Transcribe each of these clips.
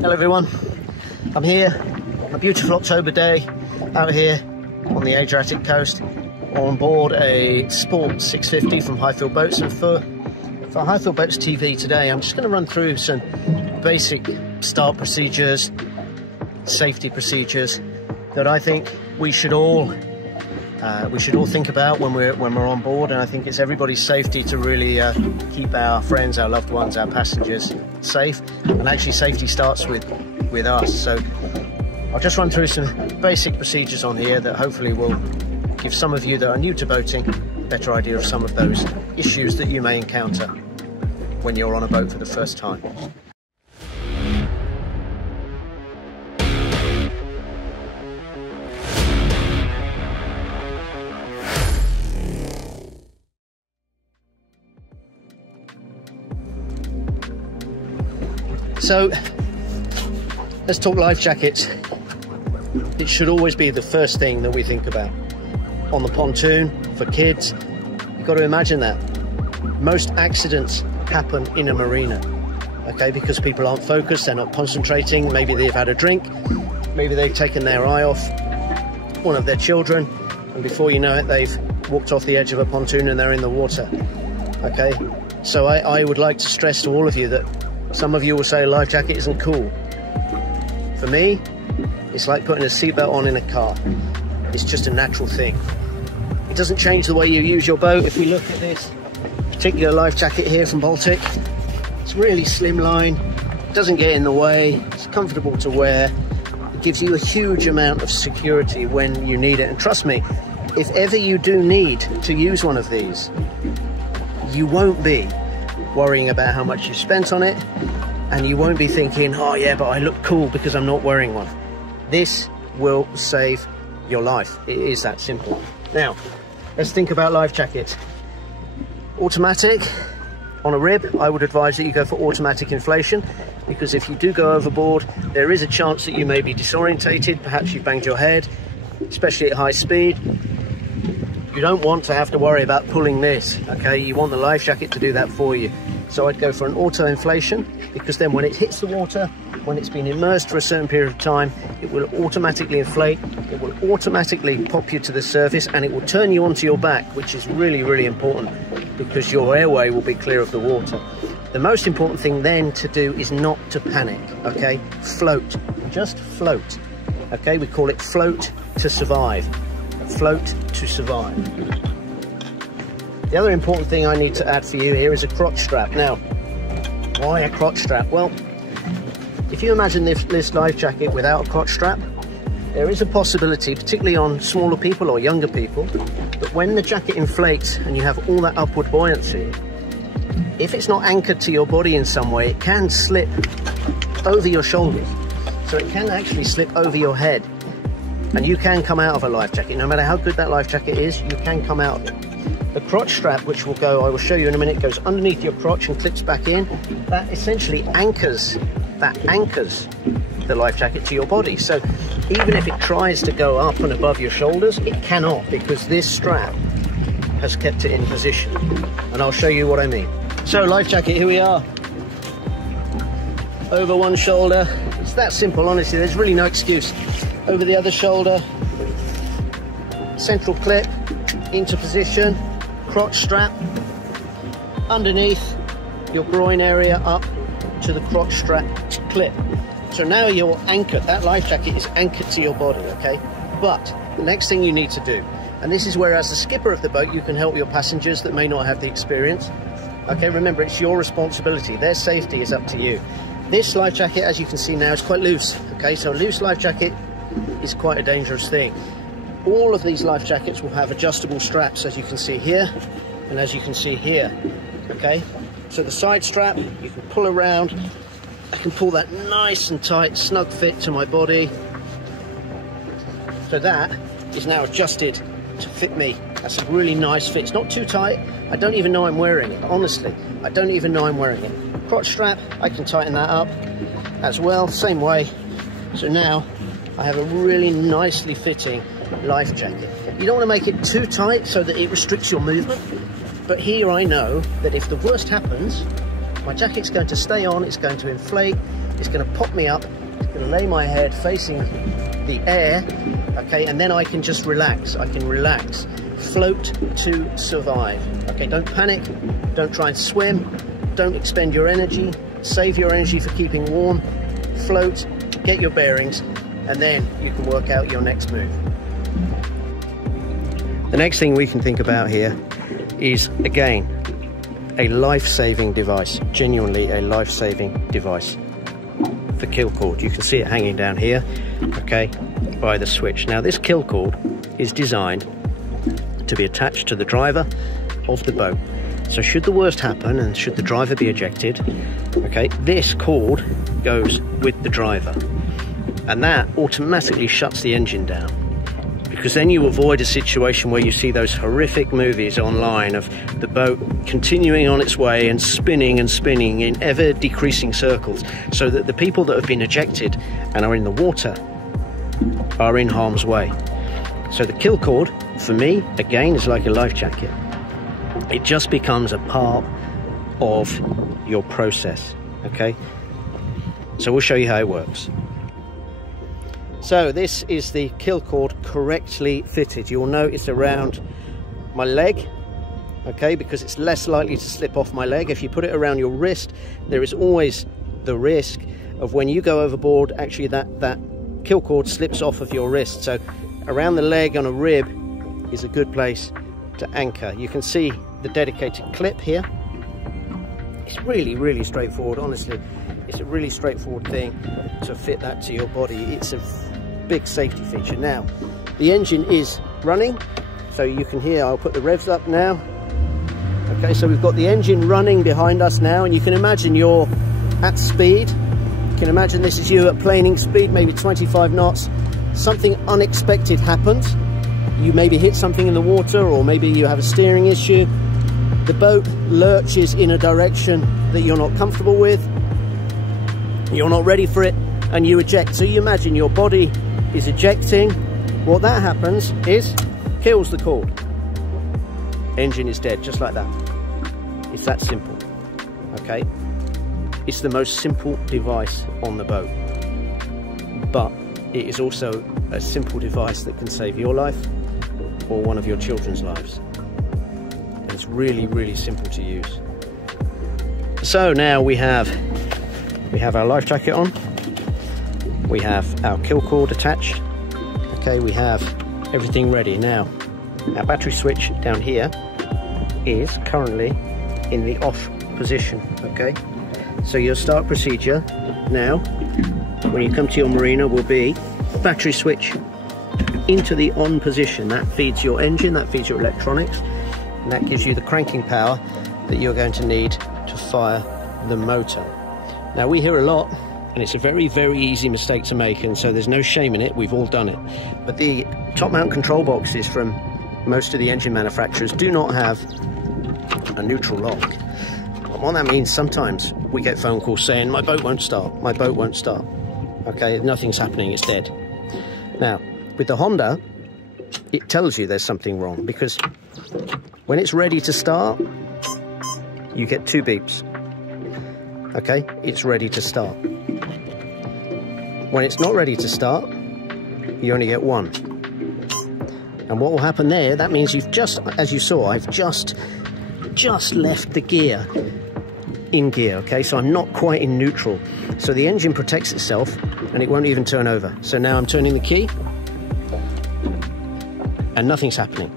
Hello everyone, I'm here, a beautiful October day, out here on the Adriatic coast, on board a Sport 650 from Highfield Boats. And for Highfield Boats TV today, I'm just going to run through some basic start procedures, safety procedures that I think we should all think about when we're on board. And I think it's everybody's safety to really keep our friends, our loved ones, our passengers safe. And actually safety starts with us. So I'll just run through some basic procedures on here that hopefully will give some of you that are new to boating a better idea of some of those issues that you may encounter when you're on a boat for the first time. So let's talk life jackets. It should always be the first thing that we think about. On the pontoon, for kids, you've got to imagine that. Most accidents happen in a marina, okay, because people aren't focused, they're not concentrating, maybe they've had a drink, maybe they've taken their eye off one of their children, and before you know it, they've walked off the edge of a pontoon and they're in the water, okay? So I would like to stress to all of you that some of you will say a life jacket isn't cool. For me, it's like putting a seatbelt on in a car. It's just a natural thing. It doesn't change the way you use your boat. If we look at this particular life jacket here from Baltic, it's really slimline, it doesn't get in the way, it's comfortable to wear, it gives you a huge amount of security when you need it. And trust me, if ever you do need to use one of these, you won't be worrying about how much you spent on it, and you won't be thinking, oh yeah, but I look cool because I'm not wearing one. This will save your life. It is that simple. Now, let's think about life jackets. Automatic, on a rib, I would advise that you go for automatic inflation, because if you do go overboard, there is a chance that you may be disorientated, perhaps you banged your head, especially at high speed. You don't want to have to worry about pulling this, okay? You want the life jacket to do that for you. So I'd go for an auto inflation, because then when it hits the water, when it's been immersed for a certain period of time, it will automatically inflate, it will automatically pop you to the surface, and it will turn you onto your back, which is really, really important, because your airway will be clear of the water. The most important thing then to do is not to panic, okay? Float, just float, okay? We call it float to survive. Float to survive. The other important thing I need to add for you here is a crotch strap. Now, why a crotch strap? Well, if you imagine this life jacket without a crotch strap, there is a possibility, particularly on smaller people or younger people, that when the jacket inflates and you have all that upward buoyancy, if it's not anchored to your body in some way, it can slip over your shoulders. So it can actually slip over your head. And you can come out of a life jacket. No matter how good that life jacket is, you can come out of it. The crotch strap, which will go, I will show you in a minute, goes underneath your crotch and clips back in. That essentially anchors the life jacket to your body. So even if it tries to go up and above your shoulders, it cannot, because this strap has kept it in position. And I'll show you what I mean. So life jacket, here we are. Over one shoulder. It's that simple, honestly. There's really no excuse. Over the other shoulder, central clip into position, crotch strap underneath your groin area up to the crotch strap clip. So now you're anchored, that life jacket is anchored to your body, okay? But the next thing you need to do, and this is where as the skipper of the boat you can help your passengers that may not have the experience, okay? Remember, it's your responsibility, their safety is up to you. This life jacket, as you can see now, is quite loose, okay? So a loose life jacket is quite a dangerous thing. All of these life jackets will have adjustable straps, as you can see here and as you can see here, okay? So the side strap you can pull around. I can pull that nice and tight, snug fit to my body. So that is now adjusted to fit me. That's a really nice fit. It's not too tight. I don't even know I'm wearing it, honestly. I don't even know I'm wearing it. Crotch strap, I can tighten that up as well, same way. So now I have a really nicely fitting life jacket. You don't want to make it too tight so that it restricts your movement, but here I know that if the worst happens, my jacket's going to stay on, it's going to inflate, it's going to pop me up, it's going to lay my head facing the air, okay, and then I can just relax. I can relax, float to survive. Okay, don't panic, don't try and swim, don't expend your energy, save your energy for keeping warm, float, get your bearings, and then you can work out your next move. The next thing we can think about here is, again, a life-saving device, genuinely a life-saving device. The kill cord, you can see it hanging down here, okay, by the switch. Now this kill cord is designed to be attached to the driver of the boat. So should the worst happen and should the driver be ejected, okay, this cord goes with the driver, and that automatically shuts the engine down, because then you avoid a situation where you see those horrific movies online of the boat continuing on its way and spinning in ever decreasing circles, so that the people that have been ejected and are in the water are in harm's way. So the kill cord, for me, again, is like a life jacket. It just becomes a part of your process, okay? So we'll show you how it works. So this is the kill cord correctly fitted. You'll notice around my leg, okay, because it's less likely to slip off my leg. If you put it around your wrist, there is always the risk of when you go overboard, actually that kill cord slips off of your wrist. So around the leg on a rib is a good place to anchor. You can see the dedicated clip here. It's really straightforward, honestly. It's a really straightforward thing to fit that to your body. It's a big safety feature. Now the engine is running, so you can hear, I'll put the revs up now. Okay, so we've got the engine running behind us now, and you can imagine you're at speed. You can imagine this is you at planing speed, maybe 25 knots. Something unexpected happens. You maybe hit something in the water, or maybe you have a steering issue. The boat lurches in a direction that you're not comfortable with. You're not ready for it, and you eject. So you imagine your body is ejecting. What that happens is kills the cord. Engine is dead, just like that. It's that simple, okay? It's the most simple device on the boat, but it is also a simple device that can save your life or one of your children's lives. And it's really simple to use. So now we have our life jacket on, we have our kill cord attached, okay, we have everything ready. Now our battery switch down here is currently in the off position, okay? So your start procedure now, when you come to your marina, will be battery switch into the on position. That feeds your engine, that feeds your electronics, and that gives you the cranking power that you're going to need to fire the motor. Now we hear a lot, and it's a very easy mistake to make, and so there's no shame in it, we've all done it. But the top mount control boxes from most of the engine manufacturers do not have a neutral lock. And what that means, sometimes we get phone calls saying, my boat won't start, my boat won't start. Okay, nothing's happening, it's dead. Now, with the Honda, it tells you there's something wrong, because when it's ready to start, you get 2 beeps. Okay, it's ready to start. When it's not ready to start, you only get 1. And what will happen there, that means you've just, as you saw, I've just left the gear in gear, okay? So I'm not quite in neutral. So the engine protects itself and it won't even turn over. So now I'm turning the key and nothing's happening.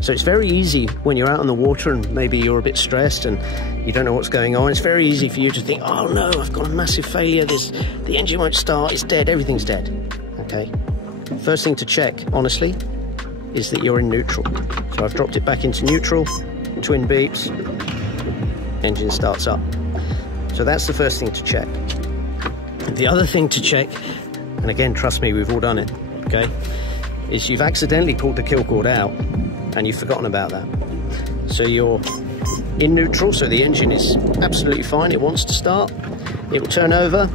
So it's very easy when you're out on the water and maybe you're a bit stressed and you don't know what's going on. It's very easy for you to think, oh no, I've got a massive failure. The engine won't start, it's dead, everything's dead, okay? First thing to check, honestly, is that you're in neutral. So I've dropped it back into neutral, twin beeps, engine starts up. So that's the first thing to check. The other thing to check, and again, trust me, we've all done it, okay, is you've accidentally pulled the kill cord out and you've forgotten about that. So you're in neutral, so the engine is absolutely fine, it wants to start, it will turn over,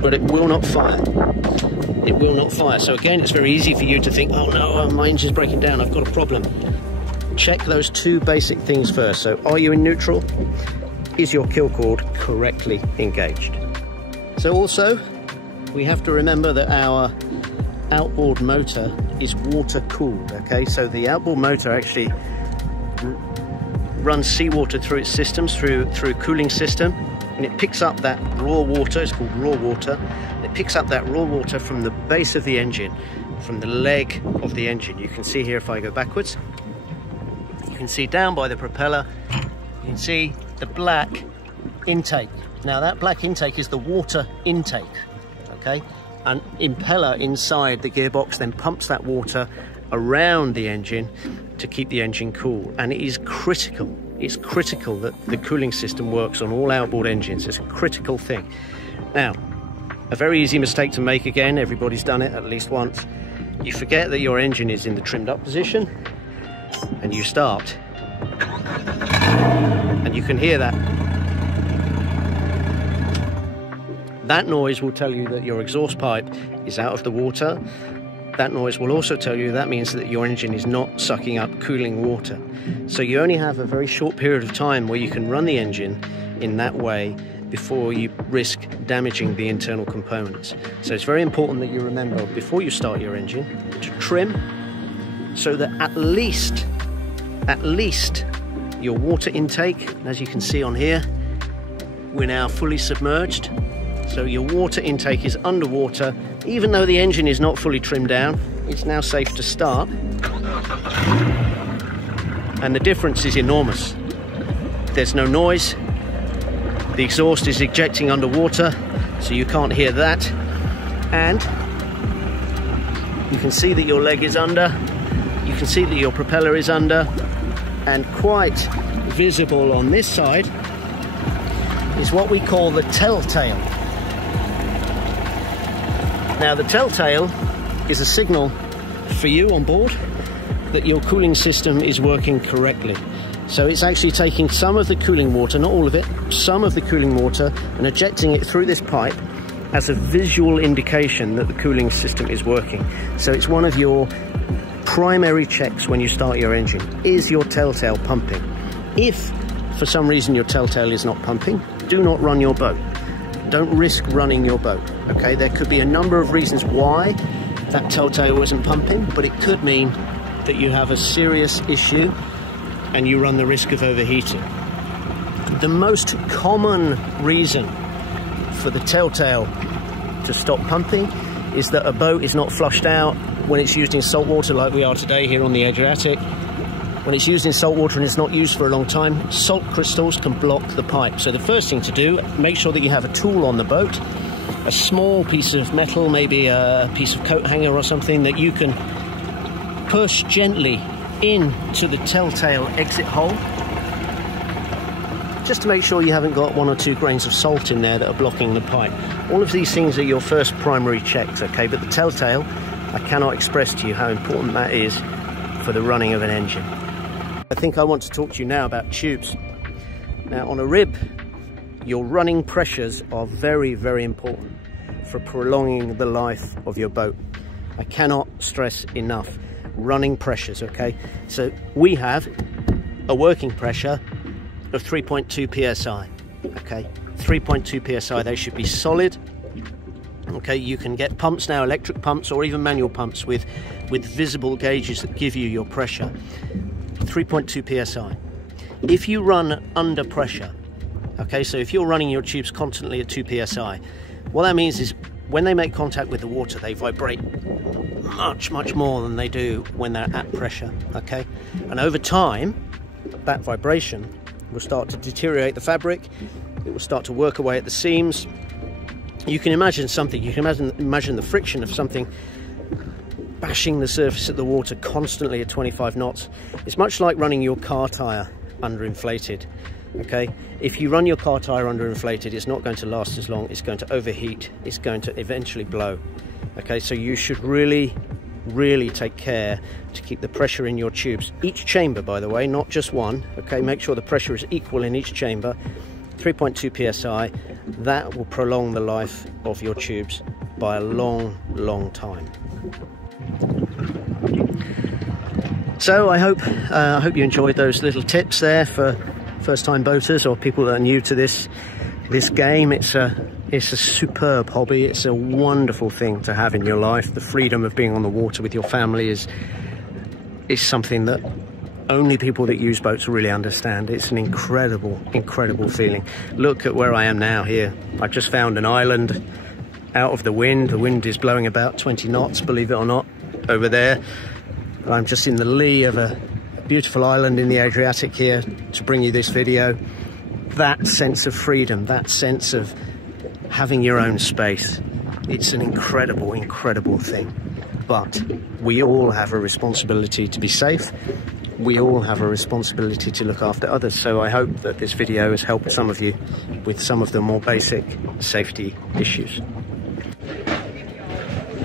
but it will not fire. It will not fire. So again, it's very easy for you to think, oh no, my engine's breaking down, I've got a problem. Check those 2 basic things first. So are you in neutral? is your kill cord correctly engaged. So also, we have to remember that our outboard motor is water cooled, okay? So the outboard motor actually runs seawater through its systems, through a cooling system, and it picks up that raw water. It's called raw water. It picks up that raw water from the base of the engine, from the leg of the engine. You can see here, if I go backwards, you can see down by the propeller, you can see the black intake. Now that black intake is the water intake, okay? An impeller inside the gearbox then pumps that water around the engine to keep the engine cool, and it is critical. It's critical that the cooling system works on all outboard engines. It's a critical thing. Now, a very easy mistake to make, again, everybody's done it at least once. You forget that your engine is in the trimmed up position, and you start, and you can hear that. That noise will tell you that your exhaust pipe is out of the water. That noise will also tell you that means that your engine is not sucking up cooling water. So you only have a very short period of time where you can run the engine in that way before you risk damaging the internal components. So it's very important that you remember before you start your engine to trim, so that at least your water intake, and as you can see on here, we're now fully submerged. So your water intake is underwater. Even though the engine is not fully trimmed down, it's now safe to start. And the difference is enormous. There's no noise. The exhaust is ejecting underwater, so you can't hear that. And you can see that your leg is under. You can see that your propeller is under. And quite visible on this side is what we call the telltale. Now the telltale is a signal for you on board that your cooling system is working correctly. So it's actually taking some of the cooling water, not all of it, some of the cooling water, and ejecting it through this pipe as a visual indication that the cooling system is working. So it's one of your primary checks when you start your engine. Is your telltale pumping? If for some reason your telltale is not pumping, do not run your boat. Don't risk running your boat, okay? There could be a number of reasons why that telltale isn't pumping, but it could mean that you have a serious issue and you run the risk of overheating. The most common reason for the telltale to stop pumping is that a boat is not flushed out when it's used in salt water, like we are today here on the Adriatic. When it's used in salt water and it's not used for a long time, salt crystals can block the pipe. So the first thing to do, make sure that you have a tool on the boat, a small piece of metal, maybe a piece of coat hanger or something, that you can push gently into the telltale exit hole, just to make sure you haven't got 1 or 2 grains of salt in there that are blocking the pipe. All of these things are your first primary checks, okay? But the telltale, I cannot express to you how important that is for the running of an engine. I think I want to talk to you now about tubes. Now on a rib, your running pressures are very, very important for prolonging the life of your boat. I cannot stress enough running pressures, okay? So we have a working pressure of 3.2 psi, okay? 3.2 psi, they should be solid. Okay, you can get pumps now, electric pumps or even manual pumps with visible gauges that give you your pressure. 3.2 psi. If you run under pressure, okay, so if you're running your tubes constantly at 2 psi, what that means is when they make contact with the water, they vibrate much, much more than they do when they're at pressure, okay? And over time, that vibration will start to deteriorate the fabric, it will start to work away at the seams. You can imagine something, you can imagine the friction of something bashing the surface of the water constantly at 25 knots. It's much like running your car tyre underinflated, okay? If you run your car tyre underinflated, it's not going to last as long, it's going to overheat, it's going to eventually blow, okay? So you should really take care to keep the pressure in your tubes. Each chamber, by the way, not just one, okay? Make sure the pressure is equal in each chamber. 3.2 psi, that will prolong the life of your tubes by a long time. So I hope you enjoyed those little tips there for first-time boaters or people that are new to this game, it's a superb hobby. It's a wonderful thing to have in your life. The freedom of being on the water with your family is something that only people that use boats really understand. It's an incredible, incredible feeling. Look at where I am now here. I've just found an island out of the wind. The wind is blowing about 20 knots, believe it or not, over there. I'm just in the lee of a beautiful island in the Adriatic here to bring you this video. That sense of freedom, that sense of having your own space, it's an incredible, incredible thing. But we all have a responsibility to be safe. We all have a responsibility to look after others. So I hope that this video has helped some of you with some of the more basic safety issues.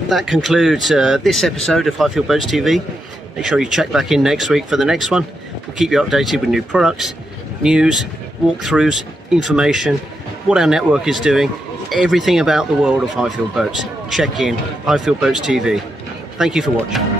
That concludes this episode of Highfield Boats TV. Make sure you check back in next week for the next one. We'll keep you updated with new products, news, walkthroughs, information, what our network is doing, everything about the world of Highfield Boats. Check in, Highfield Boats TV. Thank you for watching.